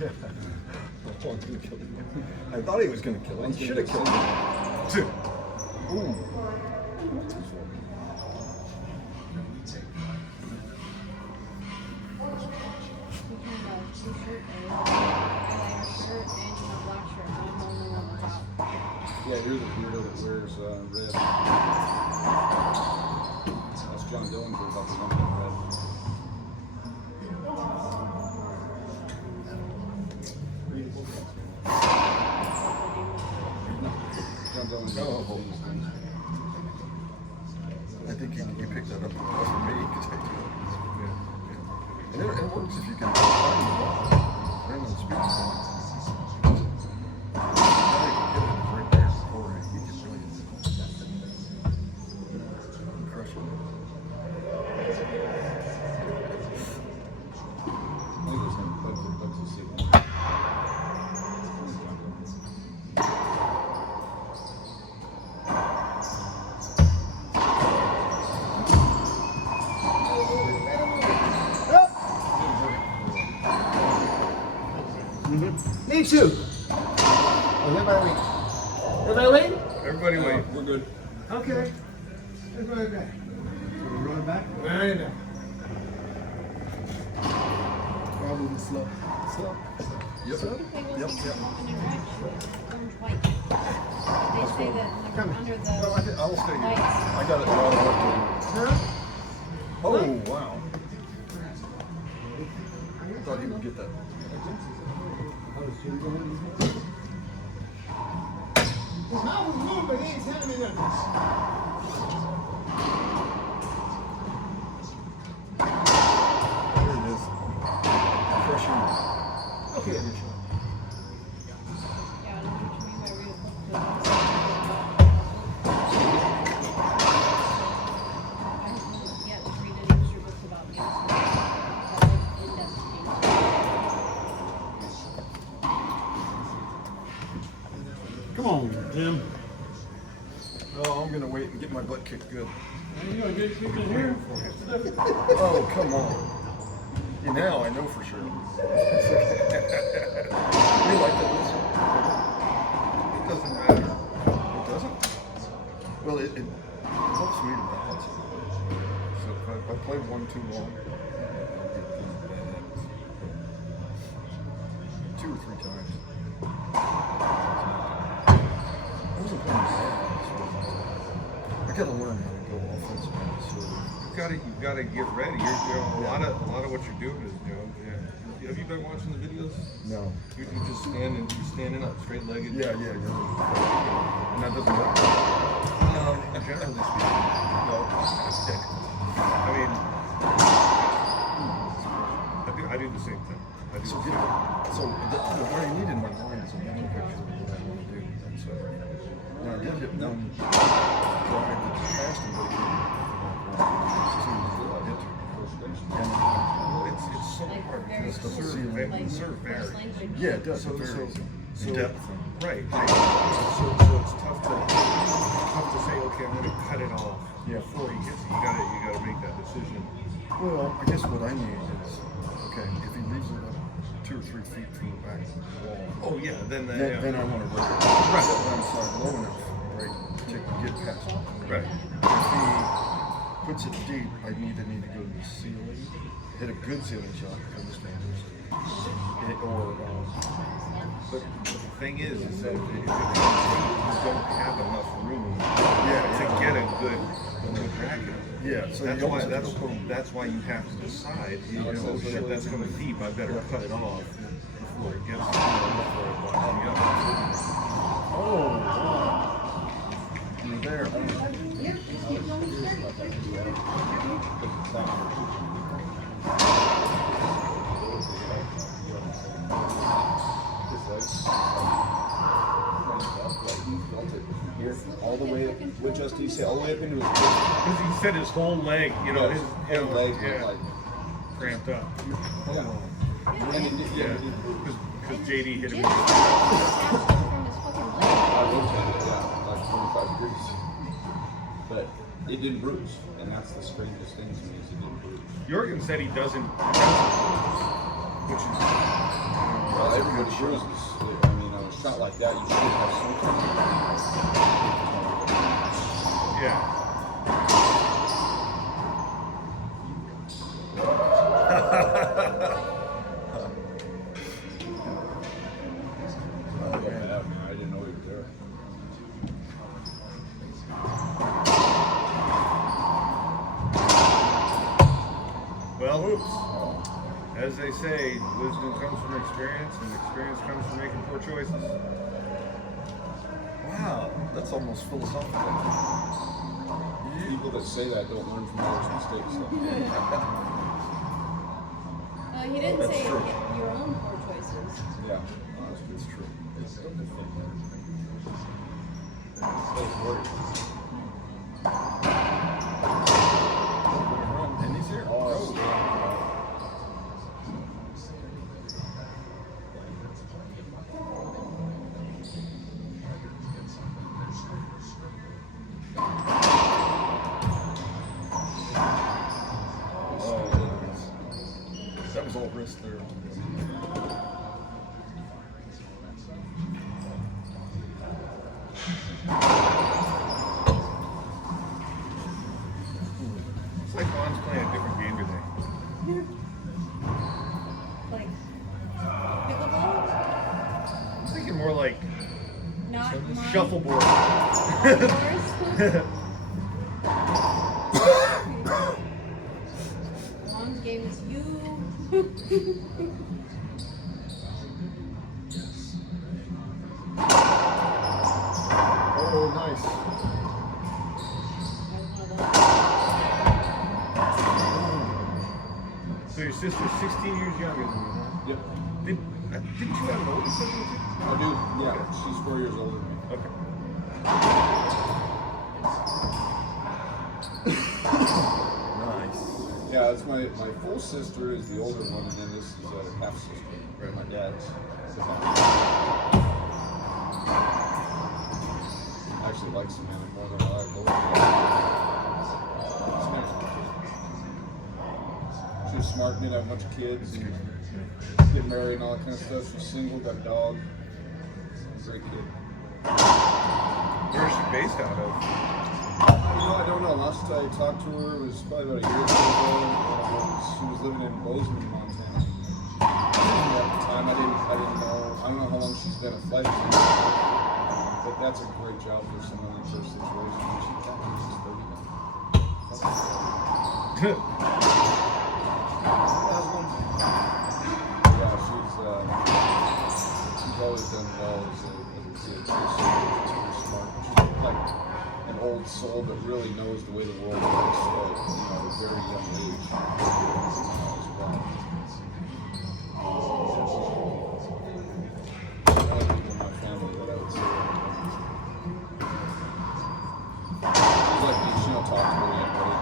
Yeah. Juan's gonna kill him. I thought he was gonna kill him. He should have killed him. Two. Ooh. Yeah, you're the weirdo that wears red. That's John Dillinger about the number red. John Dillinger. Oh. I think you picked that up for me because I do. And it works if you can find the ball. Then it's speed. Me too. Oh, everybody wait. Everybody wait? Everybody wait. We're good. Okay. Let's run it back. We're running back? Right now. Probably slow. Slow. Yep. Yep. Yep. They say that when you're under the No, I'll stay here. lights. I got it long enough to. Oh, wow. I thought he would get that. His mouth was moving, but he ain't telling me nothing. There it is. Crushing. Okay. Yeah, I don't know what you mean by real yet to read any history books about cancer. Come on, Jim. Oh, I'm gonna wait and get my butt kicked good. You gonna get kicked in here? Oh, come on. Yeah, now I know for sure. You like that whistle? It doesn't matter. It doesn't? Well, it helps me to balance it. So if I play one too long, I'll get bad habits. 2 or 3 times. I wasn't playing bad. I gotta learn how to go offensive. So You've got to get ready. A lot of what you're doing is, have you been watching the videos? no. You're just standing up, straight legged. Yeah. And that doesn't work. Generally speaking, No. I mean, I do the same thing. So what I need in my mind is a mental picture of what I want to do. And so now I did hit one drive that passed a little bit. And it's so hard because the serve varies. yeah, it does. So depth. Right. So it's tough to say, okay, I'm going to cut it off before he hits it. You gotta make that decision. Well, I guess what I need is, okay, if he leaves it up 2 or 3 feet from the back of the wall. Oh yeah, then Then I want to rip it. Right. Outside low enough, right, to get past it. Right. If he puts it deep, I need to go to the ceiling, hit a good ceiling shot from the standards. But the thing is that if it comes deep, you don't have enough room to get a good bracket. Yeah, so that's why you have to decide, oh shit, that's coming deep, I better cut it off before it gets Oh, wow. You're there. All the way up, what just he said, all the way up into his because he said his whole leg, his whole leg was like cramped up. Yeah. Because JD hit him. I rotated, like 25 degrees. But it didn't bruise, and that's the strangest thing to me is it didn't bruise. Jorgen said he doesn't. which is Well, everybody bruises. I mean, on a shot like that, you should have some kind of. yeah. Look at that, man. I didn't know he was there. Well, oops. As they say, wisdom comes from experience, and experience comes from making poor choices. Wow, that's almost philosophical. People that say that don't learn from others' mistakes. So. He didn't That's say true. your own poor choices. Yeah. It's true. And he's here. Oh. That was all wrist there. It's like Juan's playing a different game today. Like pickleball? I'm thinking more like Not mine. shuffleboard. Mom's game is you. Oh, nice. So your sister's 16 years younger than you, huh? Yep. Didn't you have an older sister too? I do. Yeah. She's 4 years older than me. Okay. Nice. Yeah, it's my full sister is the older one, and then this is a half sister. Right, my dad's. I actually like Samantha more than I like both. She was smart, didn't have a bunch of kids, and get married and all that kind of stuff. She's single, got a dog. Great kid. Where is she based out of? I don't know. Last I talked to her was probably about a year ago. She was living in Bozeman, Montana. At the time, I didn't know. I don't know how long she's been a flight attendant. But that's a great job for someone in her situation. She's 30 now. Yeah, she's always done well as a kid. She's super smart. She's like an old soul that really knows the way the world works at a very young age. As well. I like people in my family that I would say. She's like me, she don't talk to really anybody.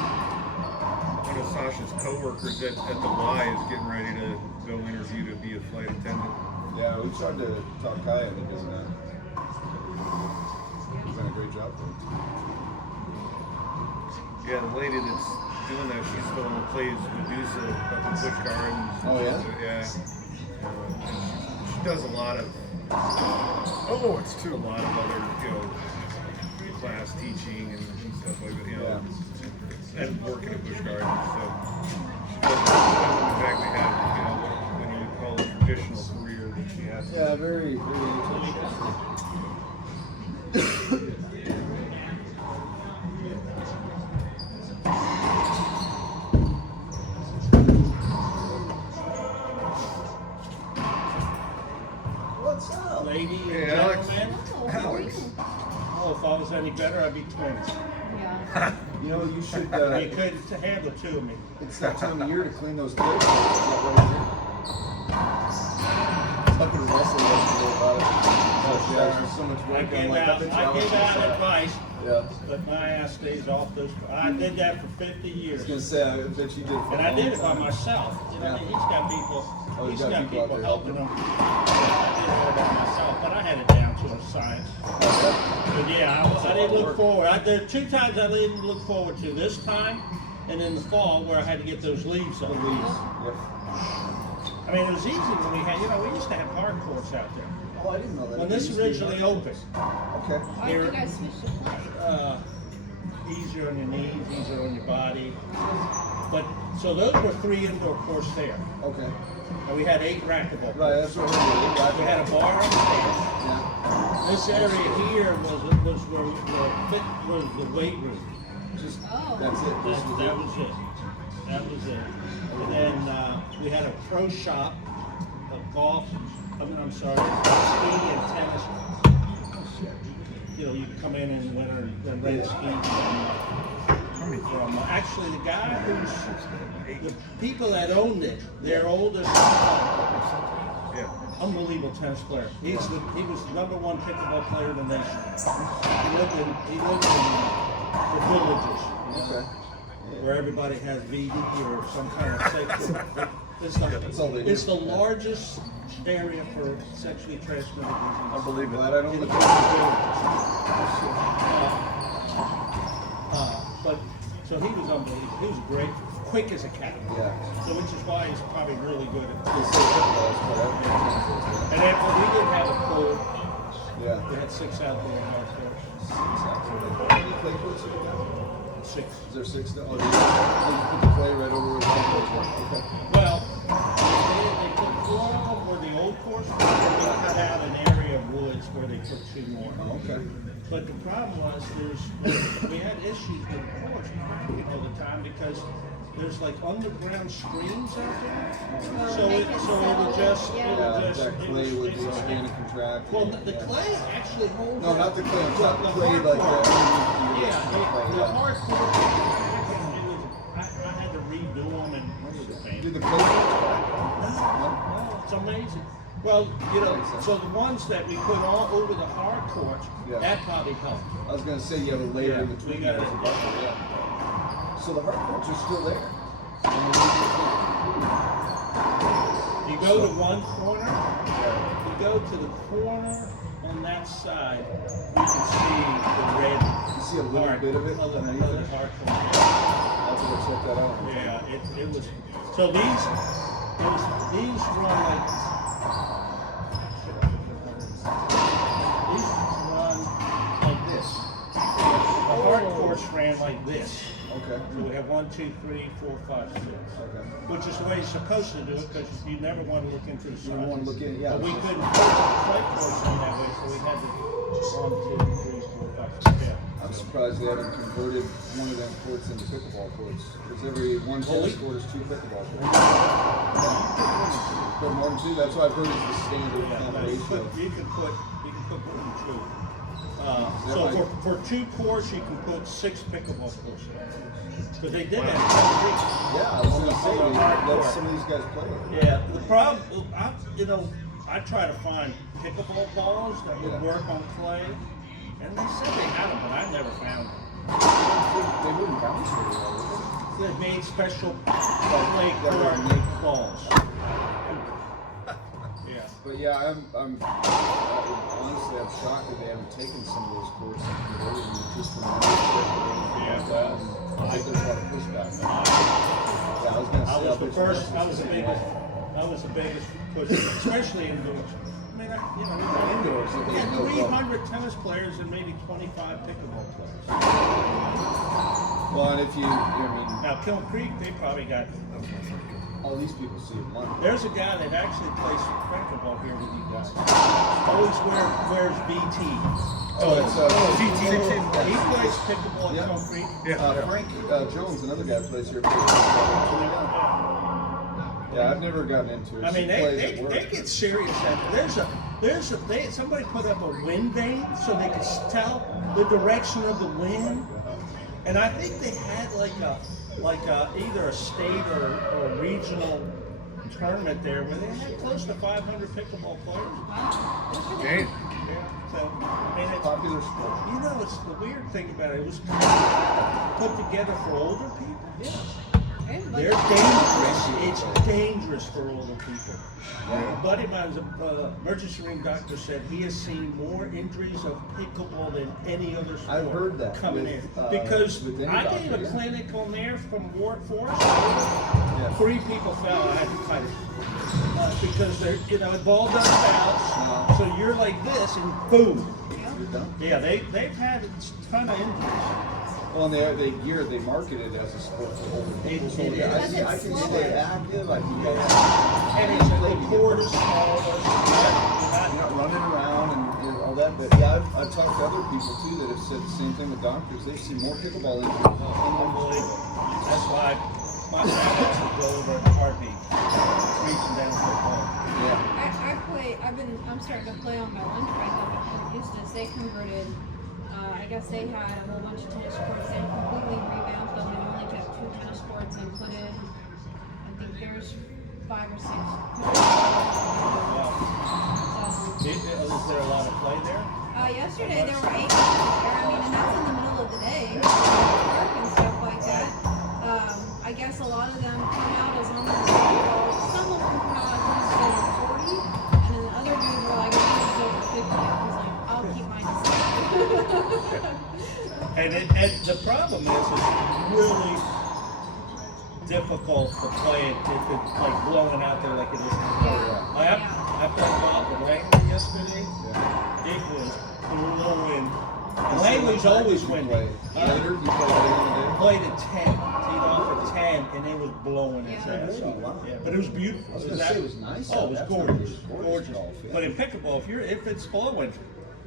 One of Sasha's co-workers at the Y is getting ready to go interview to be a flight attendant. Yeah, we tried to talk Kai into doing that. He's done a great job for him. Yeah, the lady that's doing that, she's the one that plays Medusa up in Busch Gardens. Oh, yeah? Yeah. She does a lot of Oh, it's a two. lot of other, class teaching and stuff like that, Yeah. and working at Busch Gardens. So she doesn't exactly have, what you would call a traditional career that she has. Yeah, very, very interesting. What's up, lady and Hey, Alex. gentlemen? Alex. Oh, if I was any better, I'd be twins. Yeah. You know, you should. You couldn't have the two of me. It's that time of year to clean those toilets. Fucking Russell yesterday about it. Oh, yeah, there's so much I work. I'm gave like, out, I've been I jealous gave of out that. advice, Yeah. but my ass stays off those. I did that for 50 I years. was gonna say, I bet you did. For And a I did long it by time. myself. Yeah. He's got people. Oh, He's he's got got people out people there helping helping. him. I did it all by myself, but I had it down to a science. But yeah, I didn't didn't look work. forward. There are 2 times I didn't look forward to. This time, and in the fall where I had to get those leaves up. The leaves. Yep. I mean, it was easy when we had, we used to have hard courts out there. Oh, I didn't know that. When It this used to be originally hard. opened, Okay. Why did you guys switch to play? Easier on your knees, easier on your body. But so those were 3 indoor courts there, Okay. and we had 8 racquetball. Right, that's what I heard. We had a bar on the stand. Yeah. This area here was where the weight room. Just, Oh. that's it. This was That it. was it. That was it. And then we had a pro shop of golf. I'm sorry, ski and tennis. You know, you could come in the winter and rent skis. Actually, the guy the people that owned it, their oldest, unbelievable tennis player. He was the #1 pickleball player in the nation. He lived in the villages. Okay. Where everybody has VD or some kind of sexual. That's all they do. It's the largest area for sexually transmitted disease. Unbelievable. Glad I don't In the live but so he was unbelievable. He was great, quick as a cat. Yeah. So which is why he's probably really good at. They say footballs, but I don't know. And then we did have a pool. Yeah. We had 6 outdoor and outdoors. How many clay courts have you got? 6. Is there 6 now? Oh, you put the clay right over where the courts were. Okay. Well, they put 4 of them were the old course. We could have an area of woods where they put 2 more. Oh, okay. But the problem was we had issues with the courts all the time because there's like underground streams out there. So it would just Yeah, that clay would expand and contract. Well, the clay actually holds. No, not the clay. I'm talking The clay like hard that. Yeah, the hard court. I had to redo them and it was a pain. Did the clay? No, it's amazing. Well, so the ones that we put all over the hard courts, Yeah. that probably helped. I was gonna say you have a layer Yeah, in between we got there. it. as a buffer, yeah. So the hard courts are still there. You go to one corner, you go to the corner on that side, you can see the red. You see a little hard- bit of it other underneath it? hard corner. I'll have to check that out. Yeah, it was. So these run like. These run like this. The hard course ran like this. Okay. So we have 1, 2, 3, 4, 5, 6. Okay. Which is the way you're supposed to do it because you never want to look into the You sun. don't want to look in, yeah. But we couldn't put the clay course in that way, so we had to 1, 2, 3, 4, 5, 6. Yeah. I'm surprised they haven't converted one of them courts into pickleball courts. Because every one tennis court is 2 pickleball courts. But more than 2, that's what I've heard is the standard Yeah, kind of no, ratio. you can put more than 2. that So right? for 2 courts, you can put 6 pickleball courts. Because they did that. Yeah, I was going to say, let some of these guys play. Yeah, the problem, I try to find pickleball balls that would Yeah. work on clay, and they said they had them, but I never found them. They wouldn't bounce very well, would They made special clay that would court make- balls. Yeah. But yeah, I'm honestly, I'm shocked that they haven't taken some of those courts and converted them just to Yeah. I think there's a lot of pushback. Yeah, I was going to say, I was the bet first. you I was the biggest. I was the biggest push, especially indoors. I mean, Indoors, we they had know 300 tennis players and maybe 25 pickleball players. Well, and if I mean, Now, Kiln Creek, they probably got. all these people see it money. There's a guy that actually plays pickleball here with you guys. Always wears BT. Oh, it's He plays pickleball Yeah. at Kiln Creek. Frank Jones, another guy plays here. Yeah, I've never gotten into it. I mean, She plays they at work. get serious at it. Somebody put up a wind vane so they could tell the direction of the wind, and I think they had like either a state or a regional tournament there where they had close to 500 pickleball players. Game. Yeah, so I mean, it's, Popular sport. it's the weird thing about it. It was put together for older people. Yeah. They're dangerous. It's dangerous for older people. A buddy of mine's an emergency room doctor said he has seen more injuries of pickleball than any other sport. I've heard that coming with, in because with any I doctor, gave a yeah. clinic on there from Forest. Yeah. 3 people fell. I had to cut it because they're the ball doesn't bounce, so you're like this and boom. You're done. Yeah, they've had a ton of injuries. Well, and they market it as a sport for older people. So It yeah, is. I can stay active. I can get And it's the court is smaller. you're not running around and all that. But yeah, I've talked to other people too that have said the same thing with doctors. They've seen more pickleball injuries. Unbelievable. That's why my dad to go over at Harvey, reaching down for the ball. Yeah. I'm starting to play on my lunch break up at Fort Eustis. They converted, I guess they had a whole bunch of tennis courts and completely revamped them and only kept 2 tennis courts and put in, I think there's 5 or 6. Is there a lot of play there? Yesterday there were 8 people there. I mean, and that's in the middle of the day, work and stuff like that. I guess a lot of them come out as long as some of them come out as long as they're 40, and then the other dudes were like, this is over 50. I was like, I'll keep mine to 60. And the problem is it's really difficult to play it if it's like blowing out there like it is. I played golf with Langley yesterday. It was blowing. And Langley's always winning. Later, you play later in the day. Played at 10, teed off at 10, and it was blowing its Yeah. ass off. Yeah, but it was beautiful. I was gonna say it was nice. Oh, it was That's gorgeous. gorgeous Gorgeous. golf, yeah. But in pickleball, if it's blowing,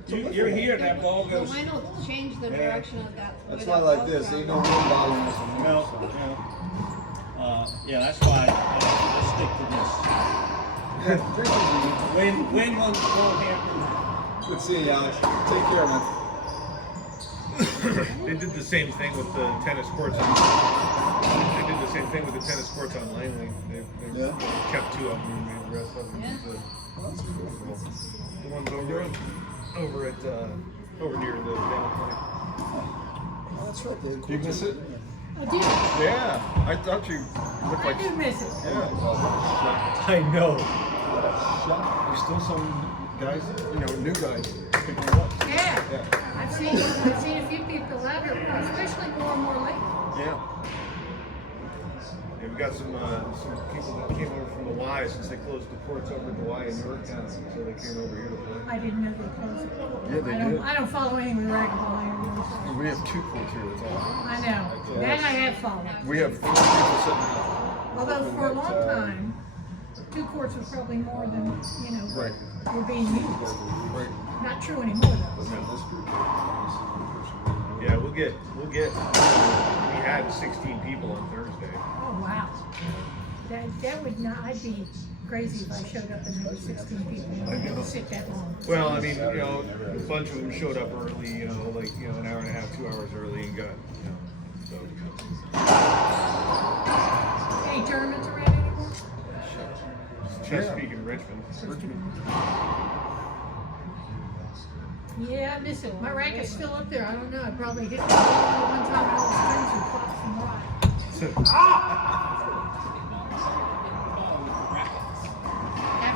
you're here and that ball The goes. wind will change the direction of that. That's way why that like ball this. Ain't no travels. wind bothering us in here. No, so. no. That's why I stick to this. Yeah, drink easy. Win one full hamper. Good seeing you, Alex. Take care, man. They did the same thing with the tennis courts. They did the same thing with the tennis courts on Langley. They Yeah. kept 2 of them and made the rest of them. Yeah. The, Well, that's cool. the ones over at over near the demo clinic. Oh, that's right. They Do you miss it? I do. Yeah, I thought you looked I like. do miss it. Yeah. I know. There's still some guys, new guys picking it up. Yeah. Yeah. I've seen a few people out here, especially more and more lately. Yeah. Yeah, we got some people that came over from the Y since they closed the courts over at the Y in Yorktown, so they came over here to play. I didn't know they closed it. Yeah, they did. I don't follow any of the racquetball areas. We have 2 courts here, that's all. I know. That I have followed. We have 4 people sitting. Although for a long time, 2 courts was probably more than, Right. were being used. Right. Not true anymore though. Yeah, we'll get. We had 16 people on Thursday. Oh, wow. That would not, I'd be crazy if I showed up and there were 16 people. I didn't sit that long. Well, I mean, a bunch of them showed up early, an hour and a half, 2 hours early, and got, so. Any tournaments around anymore? Chesapeake and Richmond. Yeah, I miss it. My racket's still up there. I don't know. I probably hit the ball one time and all the strings were popped from rock.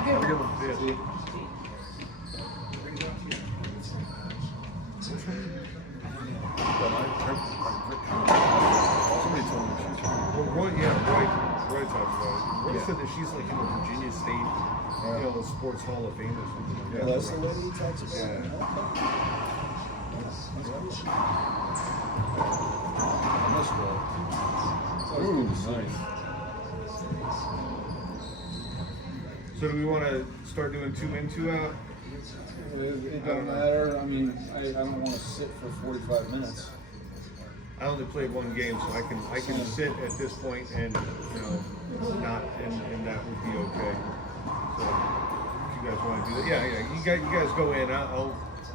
Have a good one. Somebody told me she's Well, Roy talked about it. Roy said that she's like in the Virginia State, Sports Hall of Fame or something like that. That's the lady he talks about. Yeah. Ooh, nice. So do we want to start doing 2 in, 2 out? It don't matter. I mean, I don't want to sit for 45 minutes. I only played 1 game, so I can sit at this point and not and that would be okay. So if you guys want to do that, yeah. You guys go in. I'll